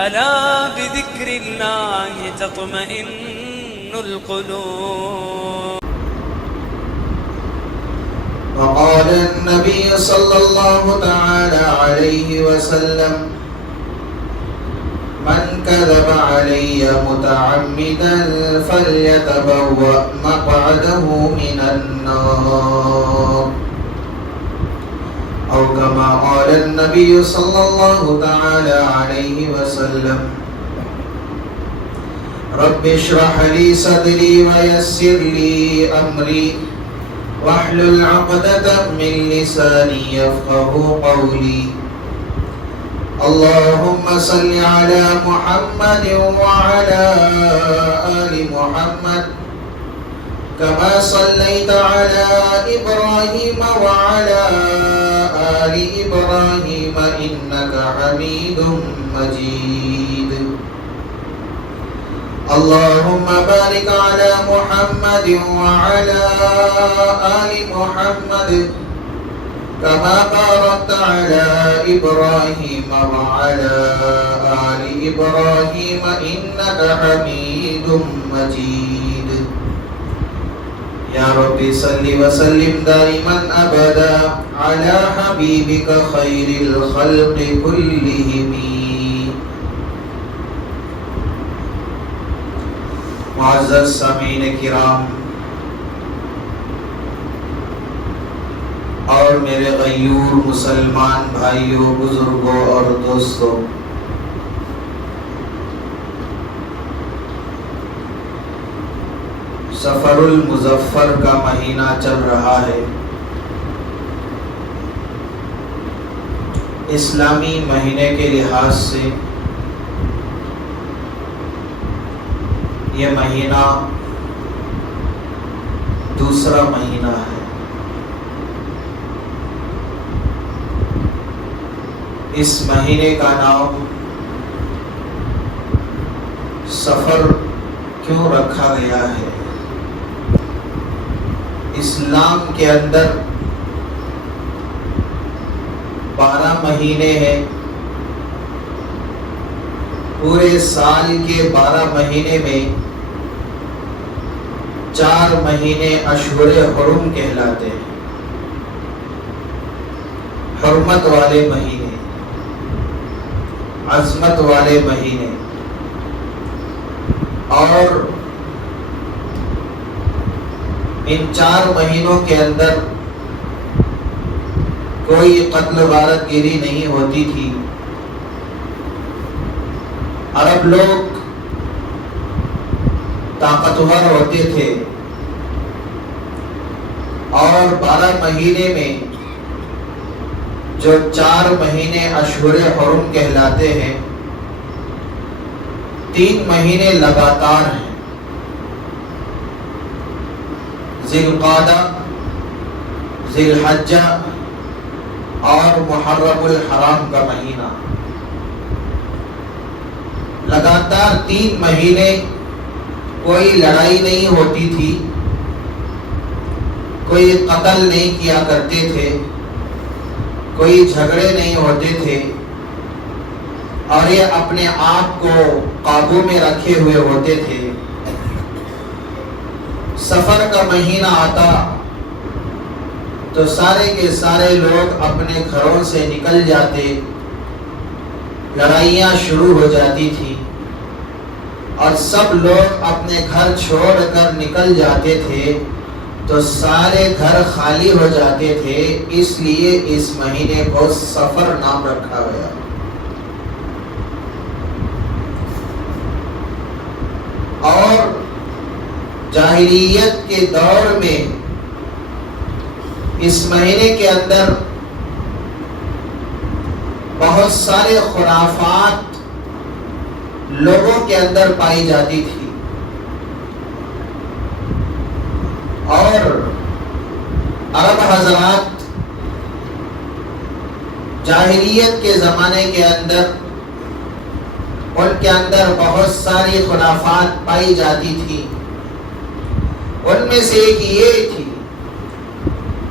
ألا بذكر الله تطمئن القلوب. وقال النبي صلى الله تعالى عليه وسلم: من كذب علي متعمدا فليتبوأ مقعده من النار، أو كما قال النبي صلى الله تعالى عليه وسلم: رب اشرح لي صدري ويسر لي أمري واحلل عقدة من لساني يفقهوا قولي. اللهم صل على محمد وعلى آل محمد كما صليت على إبراهيم وعلى آل إبراهيم إنك حميد مجيد. اللهم بارك على محمد وعلى آل محمد كما باركت على إبراهيم وعلى آل إبراهيم إنك حميد مجيد. يا رب صل وسلم دائما أبدا على حبيبك خير الخلق كلهم. معزز سامعین کرام اور میرے غیور مسلمان بھائیوں، بزرگوں اور دوستوں، سفر المظفر کا مہینہ چل رہا ہے۔ اسلامی مہینے کے لحاظ سے یہ مہینہ دوسرا مہینہ ہے۔ اس مہینے کا نام سفر کیوں رکھا گیا ہے؟ اسلام کے اندر 12 مہینے ہیں۔ پورے سال کے 12 مہینے میں 4 مہینے اشہر حرم کہلاتے ہیں، حرمت والے مہینے، عظمت والے مہینے۔ اور ان 4 مہینوں کے اندر کوئی قتل غارت گیری نہیں ہوتی تھی۔ عرب لوگ طاقتور ہوتے تھے اور 12 مہینے میں جو 4 مہینے اشہر حرم کہلاتے ہیں، 3 مہینے لگاتار ہیں: ذی القعدہ، ذی الحجہ اور محرم الحرام کا مہینہ۔ لگاتار 3 مہینے کوئی لڑائی نہیں ہوتی تھی، کوئی قتل نہیں کیا کرتے تھے، کوئی جھگڑے نہیں ہوتے تھے، اور یہ اپنے آپ کو قابو میں رکھے ہوئے ہوتے تھے۔ سفر کا مہینہ آتا تو سارے کے سارے لوگ اپنے گھروں سے نکل جاتے، لڑائیاں شروع ہو جاتی تھی اور سب لوگ اپنے گھر چھوڑ کر نکل جاتے تھے، تو سارے گھر خالی ہو جاتے تھے۔ اس لیے اس مہینے کو سفر نام رکھا گیا۔ اور جاہلیت کے دور میں اس مہینے کے اندر بہت سارے خرافات لوگوں کے اندر پائی جاتی تھی، اور عرب حضرات جاہلیت کے زمانے کے اندر ان کے اندر بہت ساری خرافات پائی جاتی تھی۔ ان میں سے ایک یہ تھی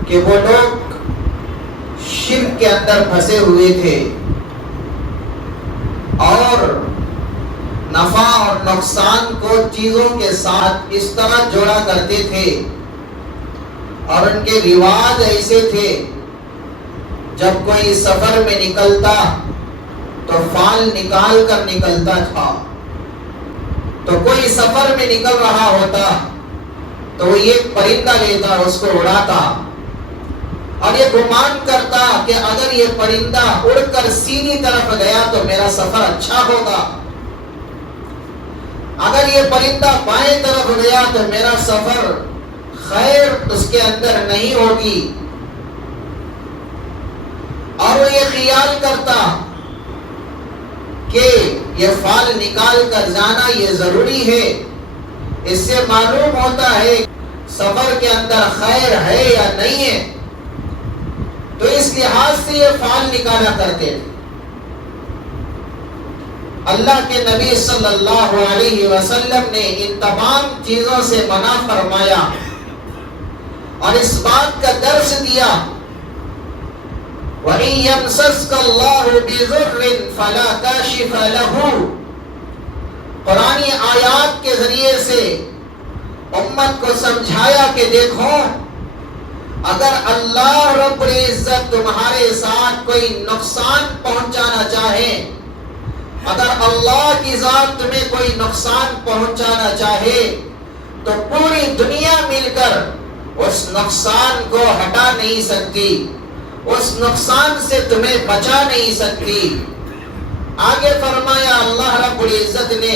کہ وہ لوگ شرک کے اندر پھنسے ہوئے تھے اور نفع اور نقصان کو چیزوں کے ساتھ اس طرح جوڑا کرتے تھے، اور ان کے رواج ایسے تھے، جب کوئی سفر میں نکلتا تو فال نکال کر نکلتا تھا، تو کوئی سفر میں نکل رہا ہوتا تو وہ ایک پرندہ لیتا، اس کو اڑاتا اور یہ گمان کرتا کہ اگر یہ پرندہ اڑ کر سیدھی طرف گیا تو میرا سفر اچھا ہوگا، اگر یہ پرندہ بائیں طرف گیا تو میرا سفر خیر اس کے اندر نہیں ہوگی، اور وہ یہ خیال کرتا کہ یہ فال نکال کر جانا یہ ضروری ہے، اس سے معلوم ہوتا ہے سفر کے اندر خیر ہے یا نہیں ہے، تو اس لحاظ سے یہ فال نکالا کرتے تھے۔ اللہ کے نبی صلی اللہ علیہ وسلم نے ان تمام چیزوں سے منع فرمایا اور اس بات کا درس دیا، وَإِن يَمْسَسْكَ اللَّهُ بِضُرٍّ فَلَا كَاشِفَ لَهُ، قرآنی آیات کے ذریعے سے امت کو سمجھایا کہ دیکھو، اگر اللہ رب العزت تمہارے ساتھ کوئی نقصان پہنچانا چاہے، اگر اللہ کی ذات تمہیں کوئی نقصان پہنچانا چاہے تو پوری دنیا مل کر اس نقصان کو ہٹا نہیں سکتی، اس نقصان سے تمہیں بچا نہیں سکتی۔ آگے فرمایا اللہ رب العزت نے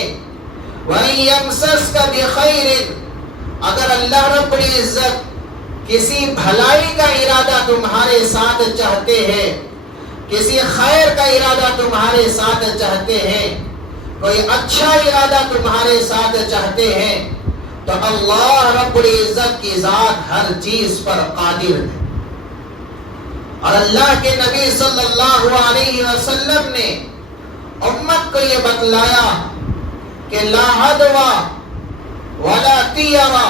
وَإِن يَمْسَسْكَ بِخَيْرٍ، اگر اللہ رب العزت کسی بھلائی کا ارادہ تمہارے ساتھ چاہتے ہیں، کسی خیر کا ارادہ تمہارے ساتھ چاہتے ہیں، کوئی اچھا ارادہ تمہارے ساتھ چاہتے ہیں، تو اللہ رب العزت کی ذات ہر چیز پر قادر ہے۔ اور اللہ کے نبی صلی اللہ علیہ وسلم نے امت کو یہ بتلایا کہ لا عدوى ولا طیرہ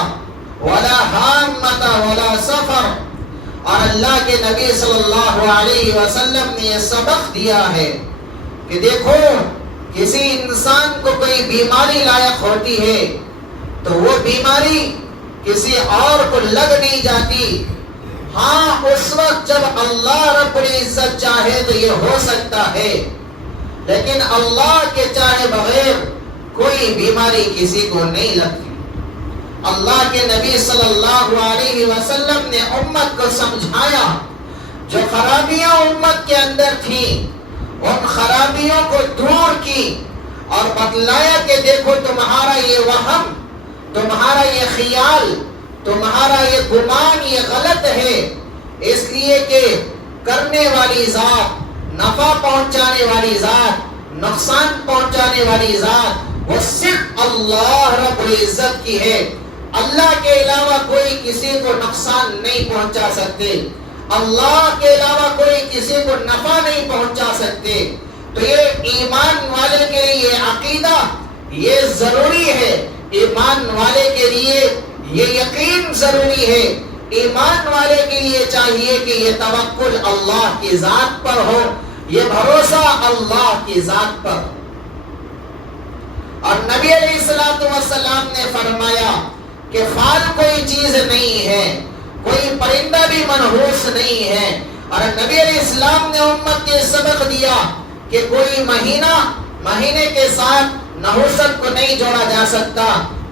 ولا حامۃ ولا سفر، اور اللہ کے نبی صلی اللہ علیہ وسلم نے یہ سبق دیا ہے کہ دیکھو، کسی انسان کو کوئی بیماری لاحق ہوتی ہے تو وہ بیماری کسی اور کو لگ نہیں جاتی، ہاں اس وقت جب اللہ رب العزت چاہے تو یہ ہو سکتا ہے، لیکن اللہ کے چاہے بغیر کوئی بیماری کسی کو نہیں لگتی۔ اللہ کے نبی صلی اللہ علیہ وسلم نے امت کو سمجھایا، جو خرابیاں امت کے اندر تھیں ان خرابیوں کو دور کی، اور بتلایا کہ دیکھو تمہارا یہ وہم، تمہارا یہ خیال، تمہارا یہ گمان یہ غلط ہے، اس لیے کہ کرنے والی ذات، نفع پہنچانے والی ذات، نقصان پہنچانے والی ذات وہ صرف اللہ رب العزت کی ہے، اللہ کے علاوہ کوئی کسی کو نقصان نہیں پہنچا سکتے، اللہ کے علاوہ کوئی کسی کو نفع نہیں پہنچا سکتے۔ تو یہ ایمان والے کے لیے یہ عقیدہ یہ ضروری ہے، ایمان والے کے لیے یہ یقین ضروری ہے، ایمان والے کے لیے چاہیے کہ یہ توکل اللہ کی ذات پر ہو، یہ بھروسہ اللہ کی ذات پر۔ اور نبی علیہ السلام نے فرمایا کہ فال کوئی چیز نہیں ہے، کوئی پرندہ بھی منحوس نہیں ہے، اور نبی علیہ السلام نے امت کے سبق دیا کہ کوئی مہینے کے ساتھ نحوست کو نہیں جوڑا جا سکتا،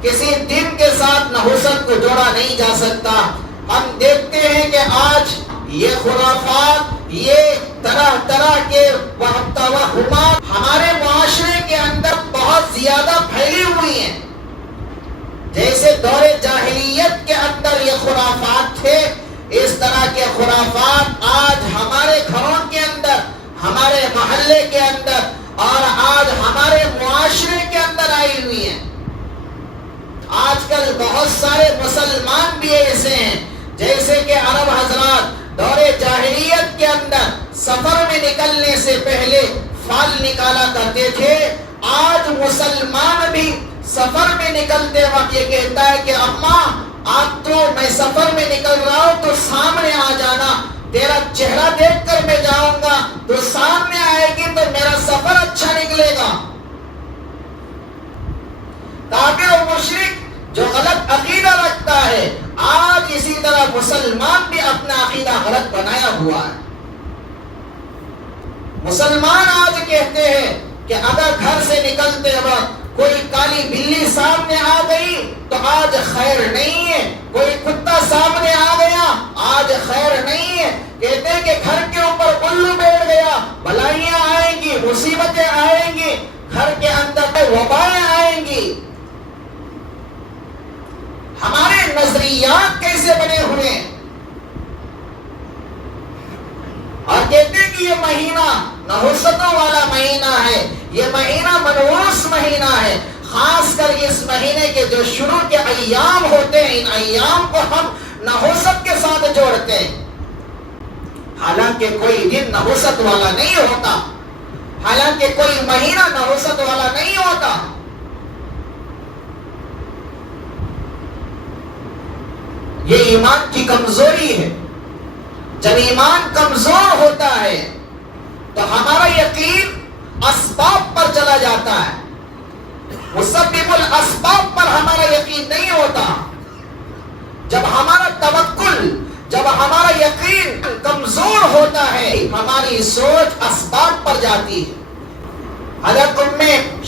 کسی دن کے ساتھ نحوست کو جوڑا نہیں جا سکتا۔ ہم دیکھتے ہیں کہ آج یہ خرافات، یہ طرح طرح کے توہمات ہمارے معاشرے کے اندر بہت زیادہ پھیلی ہوئی ہیں۔ جیسے دور جاہلیت کے اندر یہ خرافات تھے، اس طرح کے خرافات آج ہمارے گھروں کے اندر، ہمارے محلے کے اندر اور آج ہمارے معاشرے کے اندر آئی ہوئی ہیں۔ آج کل بہت سارے مسلمان بھی ایسے ہیں جیسے کہ عرب حضرات دور جاہلیت کے اندر سفر میں نکلنے سے پہلے فال نکالا کرتے تھے، آج مسلمان بھی سفر میں نکلتے وقت یہ کہتا ہے کہ اماں آپ تو میں سفر میں نکل رہا ہوں تو سامنے آ جانا، تیرا چہرہ دیکھ کر میں جاؤں گا تو سامنے آئے گی تو میرا سفر اچھا نکلے گا۔ مسلمان بھی اپنا عقیدہ غلط بنایا ہوا ہے۔ مسلمان آج کہتے ہیں کہ اگر گھر سے نکلتے وقت کوئی کالی بلی سامنے آ گئی تو آج خیر نہیں ہے، کوئی کتا سامنے آ گیا آج خیر نہیں ہے، کہتے ہیں کہ گھر کے اوپر الو بیٹھ گیا بلائیاں آئیں گی، مصیبتیں آئیں گی، گھر کے اندر وبائیں آئیں گی۔ ہمارے نظریات کیسے بنے ہوئے ہیں، اور کہتے ہیں کہ یہ مہینہ نحوستوں والا مہینہ ہے، یہ مہینہ منحوس مہینہ ہے۔ خاص کر اس مہینے کے جو شروع کے ایام ہوتے ہیں، ان ایام کو ہم نحوست کے ساتھ جوڑتے ہیں، حالانکہ کوئی دن نحوست والا نہیں ہوتا، حالانکہ کوئی مہینہ نحوست والا نہیں ہوتا۔ یہ ایمان کی کمزوری ہے۔ جب ایمان کمزور ہوتا ہے تو ہمارا یقین اسباب پر چلا جاتا ہے، مسبب الاسباب پر ہمارا یقین نہیں ہوتا۔ جب ہمارا توکل، جب ہمارا یقین کمزور ہوتا ہے، ہماری سوچ اسباب پر جاتی ہے۔ حضرت ام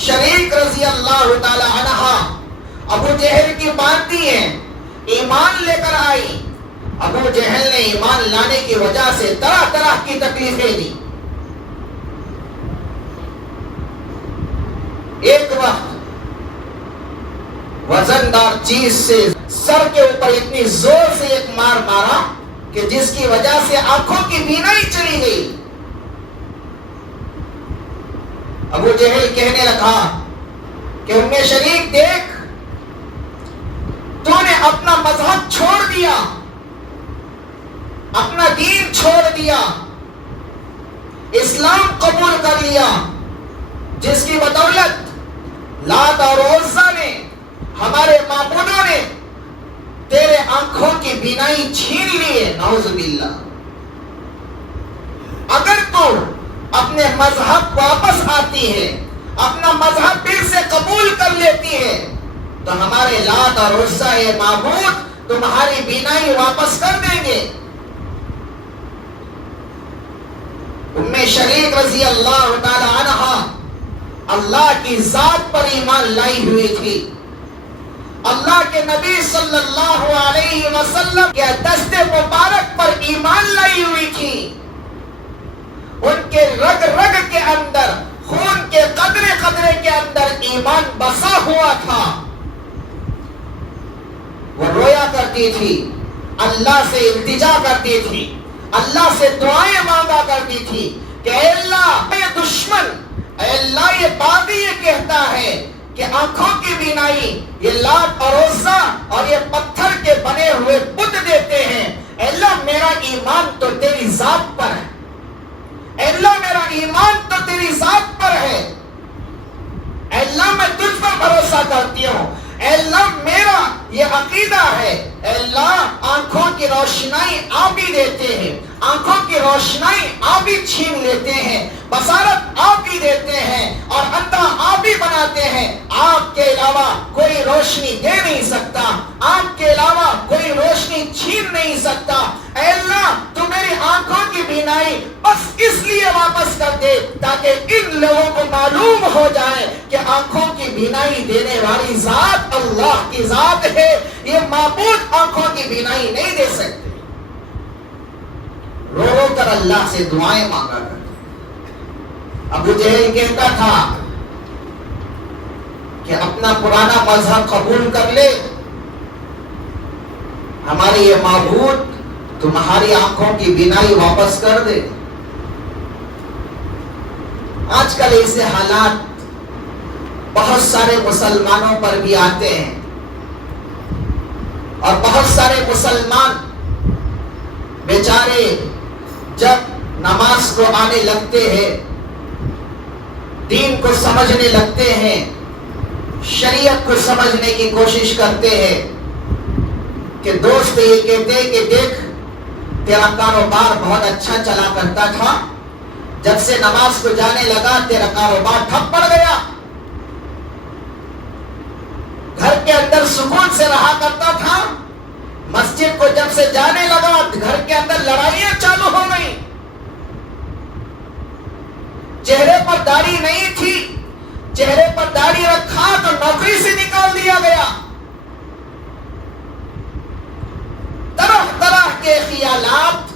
شریک رضی اللہ تعالی عنہا ابو جہل کی مانتی ہیں، ایمان لے کر آئی۔ ابو جہل نے ایمان لانے کی وجہ سے طرح طرح کی تکلیفیں دی۔ ایک وقت وزندار چیز سے سر کے اوپر اتنی زور سے ایک مار مارا کہ جس کی وجہ سے آنکھوں کی بینائی چلی گئی۔ ابو جہل کہنے لگا کہ ام شریک دیکھ، تو نے اپنا مذہب چھوڑ دیا، اپنا دین چھوڑ دیا، اسلام قبول کر لیا، جس کی بدولت لات اور عزا نے، ہمارے معبودوں نے تیرے آنکھوں کی بینائی چھین لی ہے، نعوذ باللہ۔ اگر تو اپنے مذہب واپس آتی ہے، اپنا مذہب پھر سے قبول کر لیتی ہے، تو ہمارے لات اور عزا یہ معبود تمہاری بینائی واپس کر دیں گے۔ ام شریک رضی اللہ تعالی عنہا اللہ کی ذات پر ایمان لائی ہوئی تھی، اللہ کے نبی صلی اللہ علیہ وسلم کے دست مبارک پر ایمان لائی ہوئی تھی۔ ان کے رگ رگ کے اندر، خون کے قطرے قطرے کے اندر ایمان بسا ہوا تھا۔ وہ رویا کرتی تھی، اللہ سے التجا کرتی تھی، اللہ سے دعائیں مانگا کرتی تھی کہ اے اللہ یہ دشمن، اے اللہ یہ باغی یہ کہتا ہے کہ آنکھوں کی بینائی یہ لات اور عزا اور یہ پتھر کے بنے ہوئے بت دیتے ہیں، اے اللہ میرا ایمان تو تیری ذات پر ہے، اے اللہ میرا ایمان تو تیری ذات پر ہے، اے اللہ میں تجھ پر بھروسہ کرتی ہوں، اے اللہ میرا یہ عقیدہ ہے، اے اللہ آنکھوں کی روشنائی آپ ہی دیتے ہیں، آنکھوں کی روشنائی آپ ہی چھین لیتے ہیں، بصارت آپ ہی دیتے ہیں اور اندھا آپ ہی بناتے ہیں، آپ کے علاوہ کوئی روشنی دے نہیں سکتا، آپ کے علاوہ کوئی روشنی چھین نہیں سکتا، اے اللہ تو میری آنکھوں کی بینائی بس اس لیے واپس کر دے تاکہ ان لوگوں کو معلوم ہو جائے کہ آنکھوں کی بینائی دینے والی ذات اللہ کی ذات ہے، یہ معبود آنکھوں کی بینائی نہیں دے سکتے۔ رو رو کر اللہ سے دعائیں مانگا کرتے۔ ابو جہل کہتا تھا کہ اپنا پرانا مذہب قبول کر لے، ہماری یہ معبود تمہاری آنکھوں کی بینائی واپس کر دے۔ آج کل ایسے حالات بہت سارے مسلمانوں پر بھی آتے ہیں اور بہت سارے مسلمان بیچارے جب نماز کو آنے لگتے ہیں، دین کو سمجھنے لگتے ہیں، شریعت کو سمجھنے کی کوشش کرتے ہیں کہ دوست یہ کہتے ہیں کہ دیکھ تیرا کاروبار بہت اچھا چلا کرتا تھا، جب سے نماز کو جانے لگا تیرا کاروبار ٹھپ پڑ گیا، گھر کے اندر سکون سے رہا کرتا تھا، مسجد مسجد کو جب سے جانے لگا گھر کے اندر لڑائیاں چالو ہو گئی. چہرے پر داڑھی نہیں تھی, چہرے پر داڑھی رکھا تو نوکری سے نکال دیا گیا. طرح طرح کے خیالات,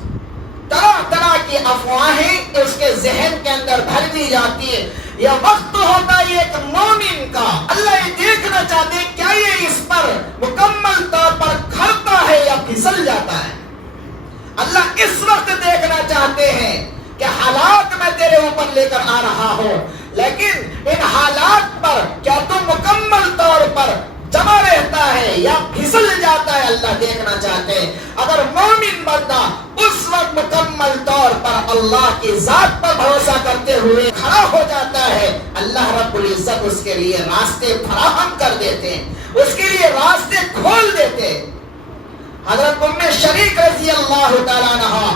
طرح طرح کی افواہیں اس کے ذہن کے اندر بھر دی جاتی ہے. یہ وقت ہوتا ہے ایک مومن کا, اللہ یہ دیکھنا چاہتے ہیں کیا یہ اس پر مکمل طور پر کھڑتا ہے یا پھسل جاتا ہے. اللہ اس وقت دیکھنا چاہتے ہیں کہ حالات میں تیرے اوپر لے کر آ رہا ہوں, لیکن ان حالات پر کیا تو مکمل طور پر جمع رہتا ہے یا پھسل جاتا ہے. اللہ دیکھنا چاہتے ہیں. اگر مومن بندہ اس وقت مکمل طور پر اللہ کی ذات پر بھروسہ کرتے ہوئے کھڑا ہو جاتا ہے, اللہ رب العزت اس کے لیے راستے فراہم کر دیتے ہیں, اس کے لیے راستے کھول دیتے ہیں. حضرت ام شریک رضی اللہ تعالیٰ عنہا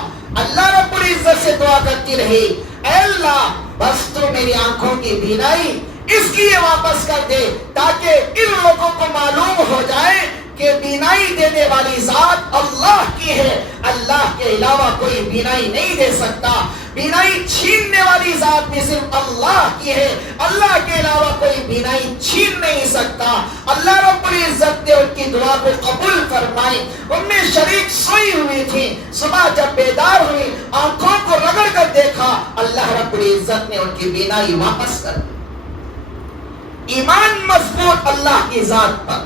اللہ رب العزت سے دعا کرتی رہی, اے اللہ بس تو میری آنکھوں کی بینائی اس لیے واپس کر دے تاکہ ان لوگوں کو معلوم ہو جائے کہ بینائی دینے والی ذات اللہ کی ہے, اللہ کے علاوہ کوئی بینائی نہیں دے سکتا. بینائی چھیننے والی ذات بھی صرف اللہ کی ہے, اللہ کے علاوہ کوئی بینائی چھین نہیں سکتا. اللہ رب العزت نے ان کی دعا کو قبول فرمائی. ام شریک سوئی ہوئی تھی, صبح جب بیدار ہوئی آنکھوں کو رگڑ کر دیکھا, اللہ رب العزت نے ان کی بینائی واپس کر دی. ایمان مضبوط اللہ کی ذات پر,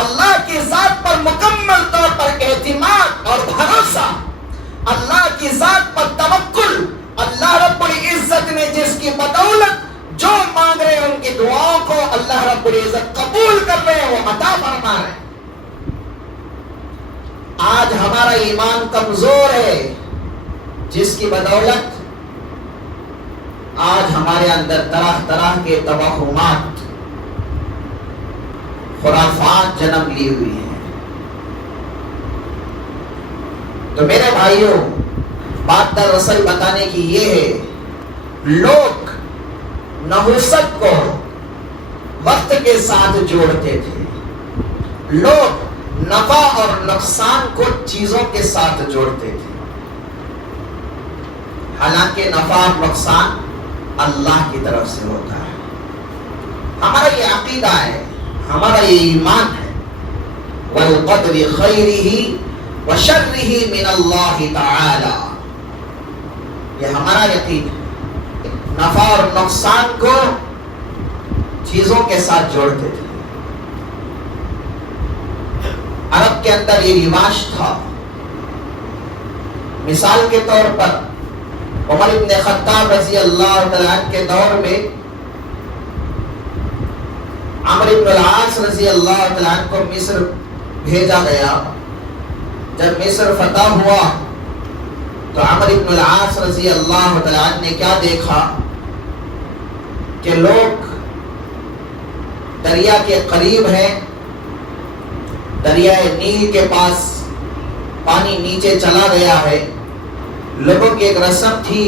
اللہ کی ذات پر مکمل طور پر اعتماد اور بھروسہ, اللہ کی ذات پر توکل. اللہ رب العزت نے جس کی بدولت جو مانگ رہے ہیں ان کی دعاؤں کو اللہ رب العزت قبول کر رہے ہیں, وہ عطا فرما رہے ہیں. آج ہمارا ایمان کمزور ہے, جس کی بدولت آج ہمارے اندر طرح طرح کے توہمات, خرافات جنم لی ہوئی ہیں. تو میرے بھائیوں, بات دراصل بتانے کی یہ ہے, لوگ نحوست کو وقت کے ساتھ جوڑتے تھے, لوگ نفع اور نقصان کو چیزوں کے ساتھ جوڑتے تھے. حالانکہ نفع اور نقصان اللہ کی طرف سے ہوتا ہے. ہمارا یہ عقیدہ ہے, ہمارا یہ ایمان ہے, وَالْقَدْرِ خَيْرِهِ وَشَرِّهِ مِنَ اللَّهِ تَعَالَى. یہ ہمارا یقین ہے. نفع اور نقصان کو چیزوں کے ساتھ جوڑتے تھے. عرب کے اندر یہ رواج تھا. مثال کے طور پر عمر ابن خطاب رضی اللہ تعالیٰ عنہ کے دور میں عمرو بن العاص رضی اللہ تعالیٰ عنہ کو مصر بھیجا گیا. جب مصر فتح ہوا تو عمرو بن العاص رضی اللہ تعالیٰ عنہ نے کیا دیکھا کہ لوگ دریا کے قریب ہیں, دریائے نیل کے پاس پانی نیچے چلا گیا ہے. لوگوں کی ایک رسم تھی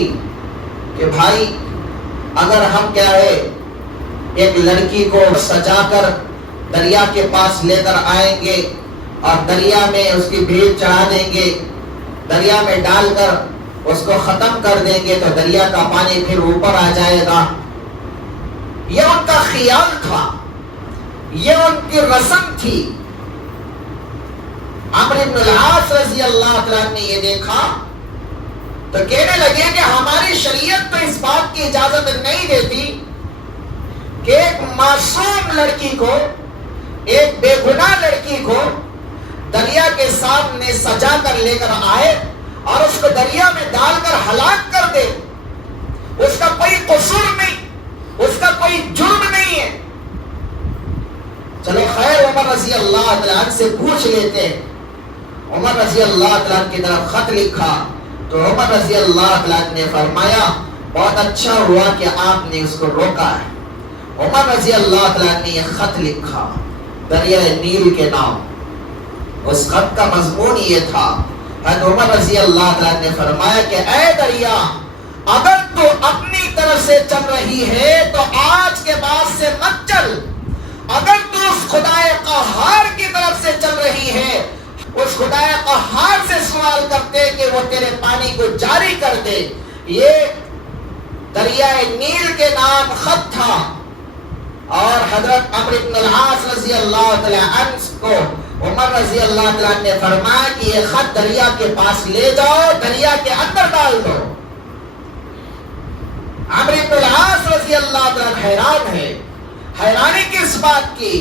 کہ بھائی اگر ہم کیا ہے ایک لڑکی کو سجا کر دریا کے پاس لے کر آئیں گے اور دریا میں اس کی بھیڑ چڑھا دیں گے, دریا میں ڈال کر اس کو ختم کر دیں گے تو دریا کا پانی پھر اوپر آ جائے گا. یہ ان کا خیال تھا, یہ ان کی رسم تھی. عمرو بن العاص رضی اللہ عنہ نے یہ دیکھا تو کہنے لگے کہ ہماری شریعت تو اس بات کی اجازت نہیں دیتی کہ ایک معصوم لڑکی کو, ایک بے گناہ لڑکی کو دریا کے سامنے سجا کر لے کر آئے اور اس کو دریا میں ڈال کر ہلاک کر دے. اس کا کوئی قصور نہیں, اس کا کوئی جرم نہیں ہے. چلو خیر, عمر رضی اللہ تعالیٰ عنہ سے پوچھ لیتے ہیں. عمر رضی اللہ تعالیٰ عنہ کی طرف خط لکھا تو عمر رضی اللہ تعالیٰ عنہ نے فرمایا بہت اچھا ہوا کہ آپ نے اس کو روکا ہے. عمر رضی اللہ تعالیٰ عنہ نے یہ خط لکھا دریائے نیل کے نام. اس خط کا مضمون یہ تھا, حضرت عمر رضی اللہ تعالیٰ نے فرمایا کہ اے دریا, اگر تو اپنی طرف سے چل رہی ہے تو آج کے بعد سے مت چل. اگر تو اس خدائے قہار کی طرف سے چل رہی ہے, اس خدا کو جاری کر دے. یہ دریائے نیل کے نام خط تھا اور حضرت عمرو بن العاص رضی اللہ تعالی عنہ کو عمر رضی اللہ تعالی عنہ نے فرمایا کہ یہ خط دریا کے پاس لے جاؤ, دریا کے اندر ڈال دو. عمرو بن العاص رضی اللہ تعالی عنہ حیران ہے. حیرانی کس بات کی؟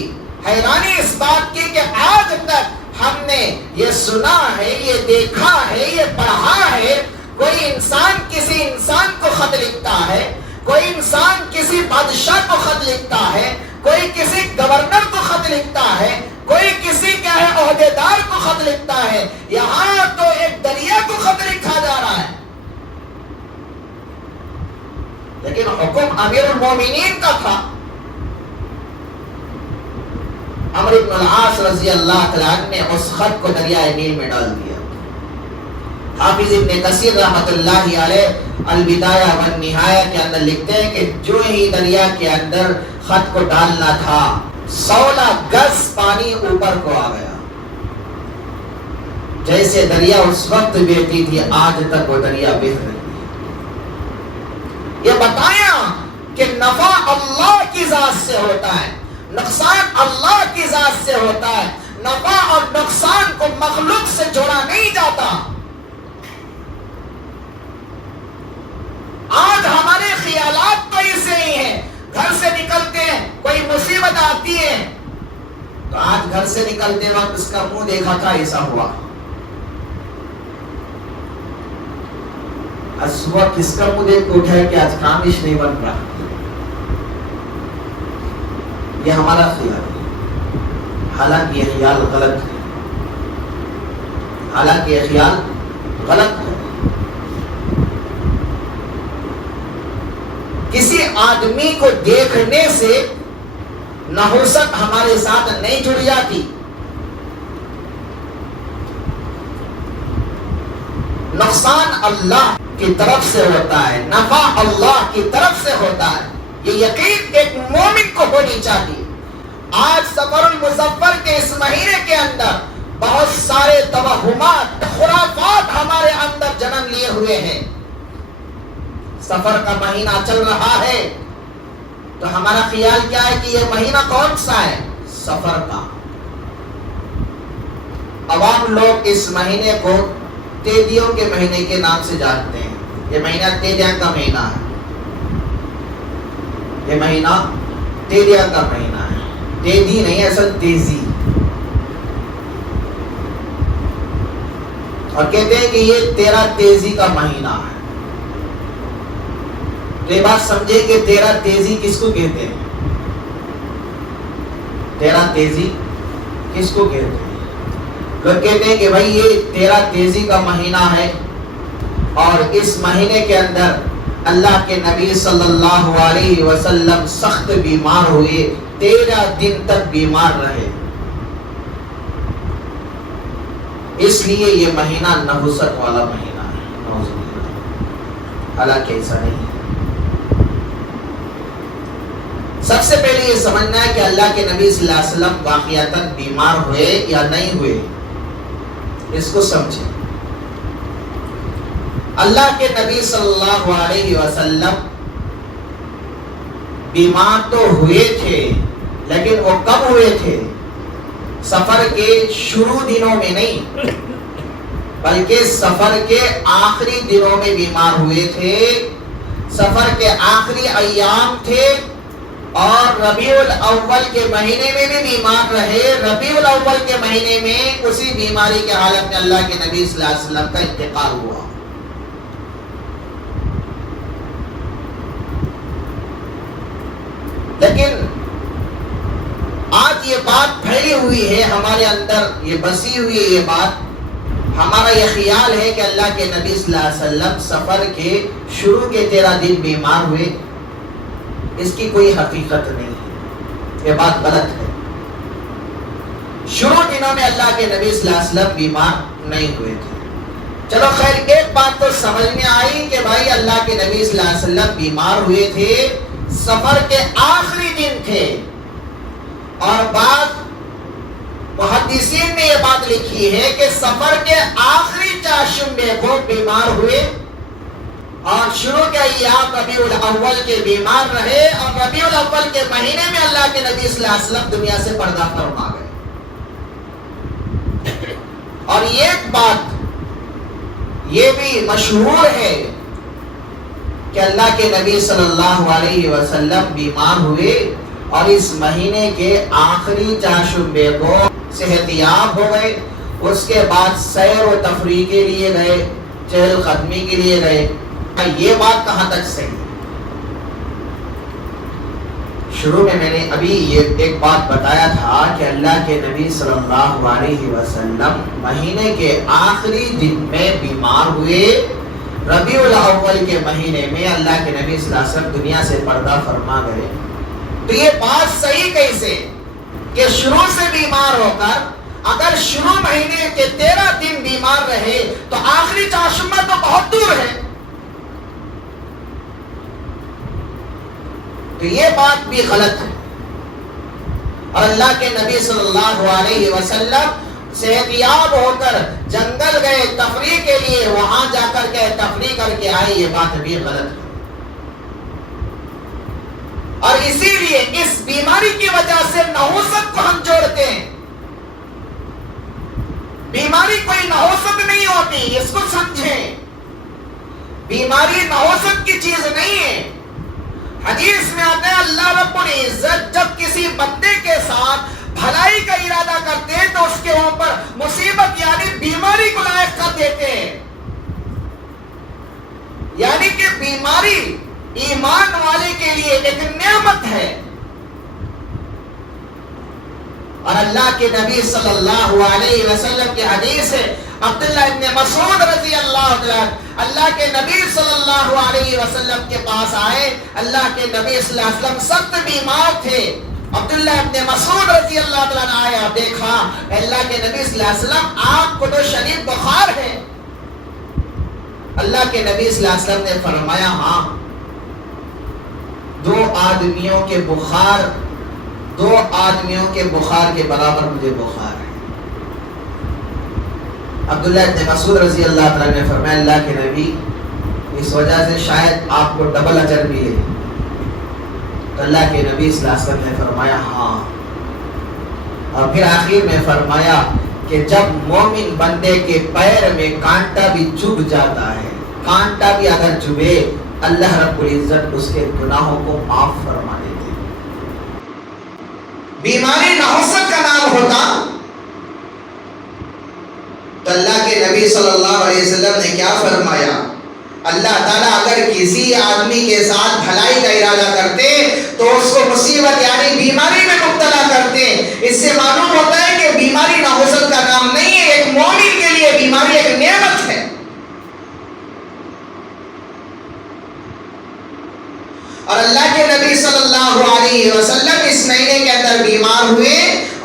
حیرانی اس بات کی کہ آج تک ہم نے یہ سنا ہے, یہ دیکھا ہے, یہ پڑھا ہے, کوئی انسان کسی انسان کو خط لکھتا ہے, کوئی انسان کسی بادشاہ کو خط لکھتا ہے, کوئی کسی گورنر کو خط لکھتا ہے, کوئی کسی کیا ہے عہدیدار کو خط لکھتا ہے. یہاں تو ایک دریا کو خط لکھا جا رہا ہے. لیکن حکم امیر المومنین کا تھا. عمرو بن العاص رضی اللہ تعالیٰ عنہ نے اس خط کو دریائے نیل میں ڈال دیا. حافظ ابن کثیر رحمت اللہ علیہ البدایہ والنہایہ کے اندر لکھتے ہیں کہ جو ہی دریا کے اندر خط کو ڈالنا تھا 16 گز پانی اوپر کو آ گیا. جیسے دریا اس وقت بہتی تھی آج تک وہ دریا بہہ رہی ہے. یہ بتایا کہ نفع اللہ کی ذات سے ہوتا ہے, نقصان اللہ کی ذات سے ہوتا ہے. نفع اور نقصان کو مخلوق سے جوڑا نہیں جاتا. آج ہمارے خیالات تو ایسے ہی ہیں, گھر سے نکلتے ہیں کوئی مصیبت آتی ہے تو آج گھر سے نکلتے وقت اس کا منہ دیکھا تھا ایسا ہوا, آج صبح کس کا منہ دیکھ کے اٹھا ہے کہ آج کام اس نہیں بن رہا. یہ ہمارا خیال ہے, حالانکہ یہ خیال غلط ہے. حالانکہ یہ خیال غلط ہے. کسی آدمی کو دیکھنے سے نحوست ہمارے ساتھ نہیں جڑ جاتی. نقصان اللہ کی طرف سے ہوتا ہے, نفع اللہ کی طرف سے ہوتا ہے. یہ یقین ایک مومن کو ہونی چاہیے. آج سفر المظفر کے اس مہینے کے اندر بہت سارے توہمات, خرافات ہمارے اندر جنم لیے ہوئے ہیں. سفر کا مہینہ چل رہا ہے تو ہمارا خیال کیا ہے کہ یہ مہینہ کون سا ہے؟ سفر کا. عوام لوگ اس مہینے کو تیدیوں کے مہینے کے نام سے جانتے ہیں. یہ مہینہ تیدیاں کا مہینہ ہے. یہ مہینہ تیدیاں کا مہینہ ہے. تیدی نہیں, اصل تیزی. اور کہتے ہیں کہ یہ تیرا تیزی کا مہینہ ہے. تو یہ بات سمجھے کہ تیرا تیزی کس کو کہتے ہیں؟ تیرا تیزی کس کو کہتے ہیں؟ لوگ کہتے ہیں کہ بھائی یہ تیرا تیزی کا مہینہ ہے اور اس مہینے کے اندر اللہ کے نبی صلی اللہ علیہ وسلم سخت بیمار ہوئے, 13 دن تک بیمار رہے, اس لیے یہ مہینہ نحوست والا مہینہ ہے. حالانکہ ایسا نہیں ہے. سب سے پہلے یہ سمجھنا ہے کہ اللہ کے نبی صلی اللہ علیہ وسلم واقعتاً بیمار ہوئے یا نہیں ہوئے, اس کو سمجھیں. اللہ کے نبی صلی اللہ علیہ وسلم بیمار تو ہوئے تھے, لیکن وہ کب ہوئے تھے؟ سفر کے شروع دنوں میں نہیں, بلکہ سفر کے آخری دنوں میں بیمار ہوئے تھے. سفر کے آخری ایام تھے اور ربیع الاول کے مہینے میں بھی بیمار رہے. ربیع الاول کے مہینے میں اسی بیماری کے حالت میں اللہ کے نبی صلی اللہ علیہ وسلم کا انتقال ہوا. لیکن آج یہ بات پھیلی ہوئی ہے ہمارے اندر, یہ بسی ہوئی ہے یہ بات. ہمارا یہ خیال ہے کہ اللہ کے نبی صلی اللہ علیہ وسلم سفر کے شروع کے 13 دن بیمار ہوئے. اس کی کوئی حقیقت نہیں ہے, یہ بات غلط ہے. شروع دنوں میں اللہ کے نبی صلی اللہ علیہ وسلم بیمار نہیں ہوئے تھے. چلو خیر, ایک بات تو سمجھ میں آئی کہ بھائی اللہ کے نبی صلی اللہ علیہ وسلم بیمار ہوئے تھے, سفر کے آخری دن تھے. اور بعض محدثین نے یہ بات لکھی ہے کہ سفر کے آخری چاشمے کو بیمار ہوئے اور شروع کے ایام ربیع الاول کے بیمار رہے اور ربیع الاول کے مہینے میں اللہ کے نبی صلی اللہ علیہ وسلم دنیا سے پردہ فرما گئے. اور ایک بات یہ بھی مشہور ہے کہ اللہ کے نبی صلی اللہ علیہ وسلم بیمار ہوئے اور اس مہینے کے آخری چاشمے کو صحتیاب ہو گئے. اس کے بعد سیر و تفریح کے لیے گئے, چہل قدمی کے لیے گئے. یہ بات کہاں تک صحیح؟ شروع میں نے ابھی یہ ایک بات بتایا تھا کہ اللہ کے نبی صلی اللہ علیہ وسلم مہینے کے آخری دن میں بیمار ہوئے. ربیع الاول کے مہینے میں اللہ کے نبی صلی اللہ علیہ وسلم دنیا سے پردہ فرما گئے. تو یہ بات صحیح کیسے کہ شروع سے بیمار ہو کر اگر شروع مہینے کے 13 دن بیمار رہے تو آخری چاشمہ تو بہت دور ہے. تو یہ بات بھی غلط ہے. اور اللہ کے نبی صلی اللہ علیہ وسلم صحتیاب ہو کر جنگل گئے تفریح کے لیے, وہاں جا کر کے تفریح کر کے آئے, یہ بات بھی غلط ہے. اور اسی لیے اس بیماری کی وجہ سے نحوست کو ہم جوڑتے ہیں. بیماری کوئی نحوست نہیں ہوتی, اس کو سمجھیں. بیماری نحوست کی چیز نہیں ہے. حدیث میں آتا ہے اللہ رب العزت جب کسی بندے کے ساتھ بھلائی کا ارادہ کرتے ہیں تو اس کے اوپر مصیبت یعنی بیماری کو لاحق کر دیتے ہیں. یعنی کہ بیماری ایمان والے کے لیے ایک نعمت ہے. اور اللہ کے نبی صلی اللہ علیہ وسلم کی حدیث ہے, عبداللہ ابن مسعود رضی اللہ عنہ اللہ کے نبی صلی اللہ علیہ وسلم کے پاس آئے. اللہ کے نبی صلی اللہ علیہ وسلم سخت بیمار تھے. عبداللہ ابن مسعود رضی اللہ عنہ آیا, دیکھا اللہ کے نبی صلی اللہ علیہ وسلم آپ کو تو شدید بخار ہے. اللہ کے نبی صلی اللہ علیہ وسلم نے فرمایا ہاں, 2 آدمیوں کے بخار کے برابر مجھے بخار ہے. عبداللہ ابن مسعود رضی اللہ عنہ نے فرمایا اللہ کے نبی اس وجہ سے شاید آپ کو ڈبل اجر ملے. تو اللہ کے نبی صلی اللہ علیہ وسلم نے فرمایا ہاں. اور پھر آخر میں فرمایا کہ جب مومن بندے کے پیر میں کانٹا بھی چبھ جاتا ہے, کانٹا بھی اگر چبھے اللہ رب العزت اس کے گناہوں کو معاف فرما دیتے. بیماری نحوست کا نام ہوتا تو اللہ کے نبی صلی اللہ علیہ وسلم نے کیا فرمایا, اللہ تعالیٰ اگر کسی آدمی کے ساتھ بھلائی کا ارادہ کرتے تو اس کو مصیبت یعنی بیماری میں مبتلا کرتے. اس سے معلوم ہوتا ہے کہ بیماری نحوست کا نام نہیں ہے. ایک مومن کے لیے بیماری ایک نعمت ہے. اور اللہ کے نبی صلی اللہ علیہ وسلم اس مہینے کے اندر بیمار ہوئے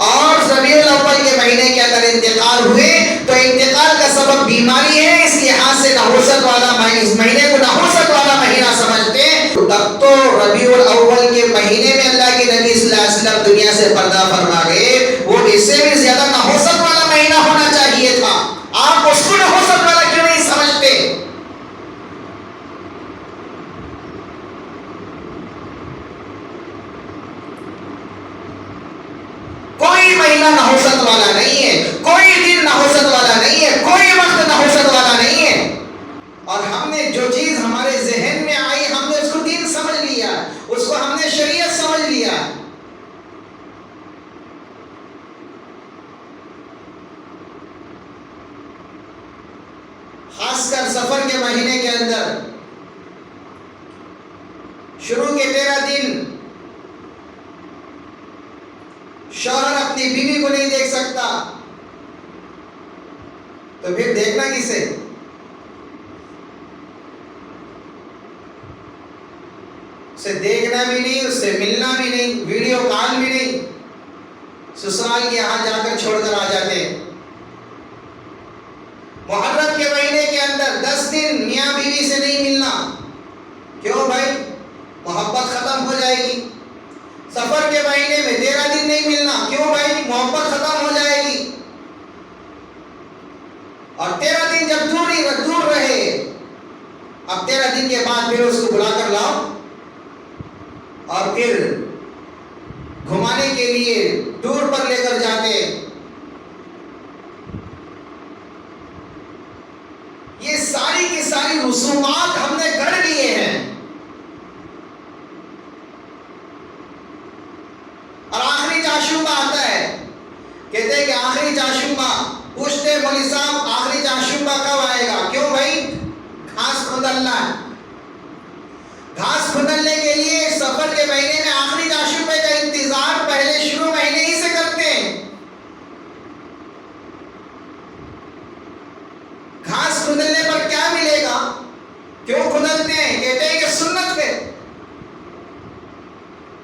اور ربیع الاول کے مہینے کے اندر انتقال ہوئے. تو انتقال کا سبب بیماری ہے, اس لحاظ سے نحوست والا اس مہینے کو نحوست والا مہینہ سمجھتے ہیں. تب تو ربیع الاول کے مہینے میں اللہ کے نبی صلی اللہ علیہ وسلم دنیا سے پردہ فرما گئے. وہ اس سے بھی زیادہ نحوست والا مہینہ ہونا چاہیے تھا. آپ اس کو نحوست والا کیوں نہیں سمجھتے؟ کوئی مہینہ نحوست والا نہیں ہے, کوئی دن نحوست والا نہیں ہے, کوئی وقت نحوست والا نہیں ہے. اور ہم نے جو چیز ہمارے ذہن میں آئی ہم نے اس کو دین سمجھ لیا, اس کو ہم نے شریعت سمجھ لیا. خاص کر سفر کے مہینے کے اندر شروع کے 13 دن شوہر اپنی بیوی کو نہیں دیکھ سکتا تو پھر دیکھنا کسے؟ اسے دیکھنا بھی نہیں, اس سے ملنا بھی نہیں, ویڈیو کال بھی نہیں. سسرال کے یہاں جا کر چھوڑ کر آ جاتے ہیں. محرم کے مہینے کے اندر 10 دن میاں بیوی سے نہیں ملنا. کیوں بھائی؟ محبت ختم ہو جائے گی. سفر کے مہینے میں 13 دن نہیں ملنا. کیوں بھائی؟ محبت ختم ہو جائے گی. اور 13 دن جب دور رہے، اب 13 دن کے بعد پھر اس کو بلا کر لاؤ اور پھر گھمانے کے لیے ٹور پر لے کر جاتے۔ یہ ساری کی ساری رسومات ہم نے گڑھ لیے ہیں، اور آخری چاشومہ آتا ہے، کہتے ہیں کہ آخری چاشومہ، پوچھتے مولوی صاحب آخری چاشومہ کب آئے گا؟ کیوں بھائی؟ گھاس کھودنا ہے۔ گھاس کھودنے کے لیے سفر کے مہینے میں آخری چاشومے کا انتظار پہلے شروع مہینے ہی سے کرتے ہیں۔ گھاس کھودنے پر کیا ملے گا؟ کیوں کھودتے ہیں؟ کہتے ہیں کہ سنت پہ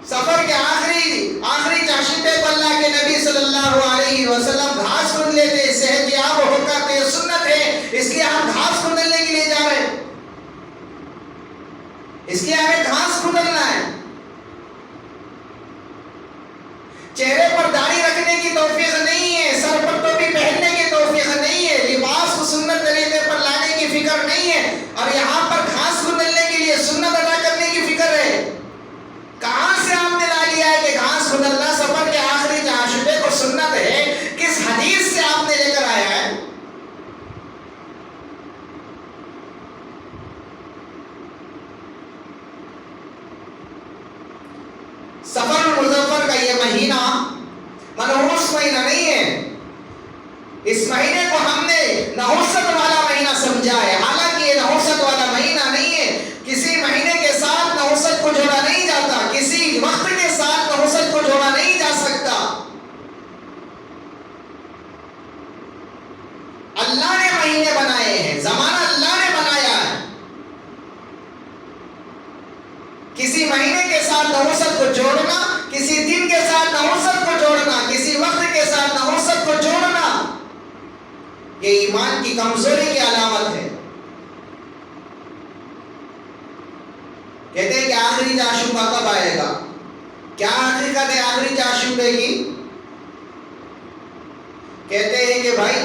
سفر کے آخری چاشومے کو اللہ کے نبی صلی اللہ علیہ وسلم گھاس کھود لیتے، صحت یاب ہو کر، تو یہ سنت ہے، اس لیے ہم گھاس کھودنے کے لیے جا رہے ہیں، اس لیے ہمیں گھاس کھودنا ہے۔ چہرے پر داڑھی رکھنے کی توفیق نہیں ہے، سر پر ٹوپی پہننے کی توفیق نہیں ہے، لباس کو سنت طریقے پر لانے کی فکر نہیں ہے، اور یہاں پر گھاس کھودنے کے لیے سنت ادا کرنے کی فکر ہے۔ کہاں سے آپ نے لا لیا ہے کہ گھاس کھودنا سفر کے آخری چاشومے کو سنت ہے؟ کس حدیث سے آپ نے لے کر آیا ہے؟ سفر المظفر کا یہ مہینہ منحوس مہینہ نہیں ہے، اس مہینے کو ہم نے نحوست والا مہینہ سمجھا ہے، حالانکہ یہ نحوست والا مہینہ نہیں ہے۔ کسی مہینے کے ساتھ نحوست کو جوڑا نہیں جاتا، کسی وقت کے ساتھ نحوست کو جوڑا نہیں جا سکتا۔ اللہ نے مہینے بنائے ہیں، زمانہ اللہ نے بنایا ہے، کسی مہینے کے ساتھ نحوست کو جوڑنا، کسی دن کے ساتھ نحوست کو جوڑنا، کسی وقت کے ساتھ نحوست کو جوڑنا، یہ ایمان کی کمزوری کی علامت ہے۔ کہتے ہیں کہ آخری چاشومہ کب آئے گا؟ کیا حقیقت ہے آخری چاشومے کی؟ کہتے ہیں کہ بھائی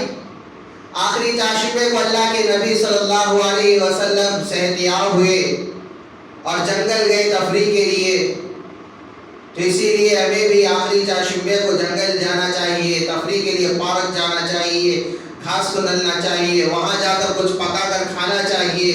آخری چاشومے کو اللہ کے نبی صلی اللہ علیہ وسلم صحتیاب ہوئے اور جنگل گئے تفریح کے لیے، تو اسی لیے ہمیں بھی آخری چاشومے کو جنگل جانا چاہیے، تفریح کے لیے پارک جانا چاہیے، گھاس کو ڈلنا چاہیے، وہاں جا کر کچھ پکا کر کھانا چاہیے۔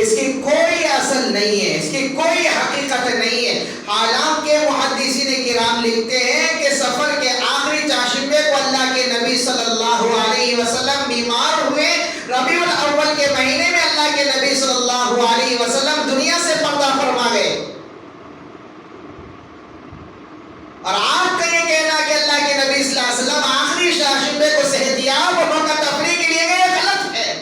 اس کی کوئی اصل نہیں ہے، اس کی کوئی حقیقت نہیں ہے۔ حالانکہ محدثین کرام لکھتے ہیں کہ سفر کے آخری چاشومے کو اللہ کے نبی صلی اللہ علیہ وسلم بیمار ہوئے، ربیع الاول کے مہینے میں اللہ کے نبی صلی اللہ علیہ وسلم دنیا سے پردہ فرما گئے، اور آپ کا یہ کہنا کہ اللہ کے نبی صلی اللہ علیہ وسلم آخری چاشومے کو صحتیاب ہو کر تفریح کے لیے گئے، غلط ہے۔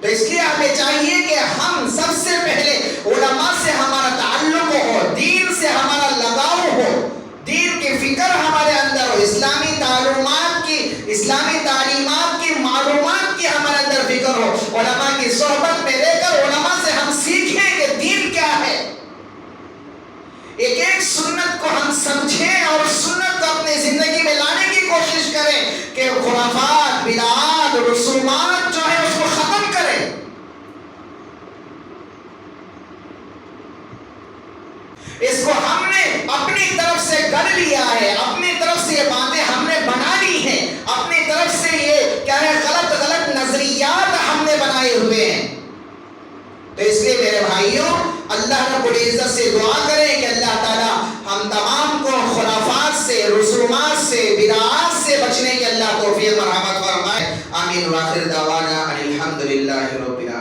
تو اس لیے ہمیں چاہیے کہ ہم سب سے پہلے علماء سے ہمارا تعلق ہو، دین سے ہمارا لگاؤ ہو، دین کی فکر ہمارے اندر ہو، اسلامی تعلیمات کی معلومات کی ہمارے اندر فکر ہو، علماء کی صحبت میں رہ کر علماء سے ہم سیکھیں کہ دین کیا ہے، ایک ایک سنت کو ہم سمجھیں اور سنت کو اپنی زندگی میں لانے کی کوشش کریں کہ خرافات، بدعات، رسومات جو ہے اس کو ختم کریں۔ اس کو ہم نے اپنی طرف سے گڑھ لیا ہے، اپنی طرف سے یہ باتیں ہم نے بنا لی ہیں، اپنی طرف سے یہ کیا ہے غلط نظریات ہم نے بنائے ہوئے ہیں۔ تو اس لیے میرے بھائیوں، اللہ رب العزت سے دعا کریں کہ اللہ تعالیٰ ہم تمام کو خرافات سے، رسومات سے، بدعات سے بچنے کی اللہ توفیق مرحمت فرمائے۔ آمین۔ وآخر دعوانا الحمدللہ رب العالمین۔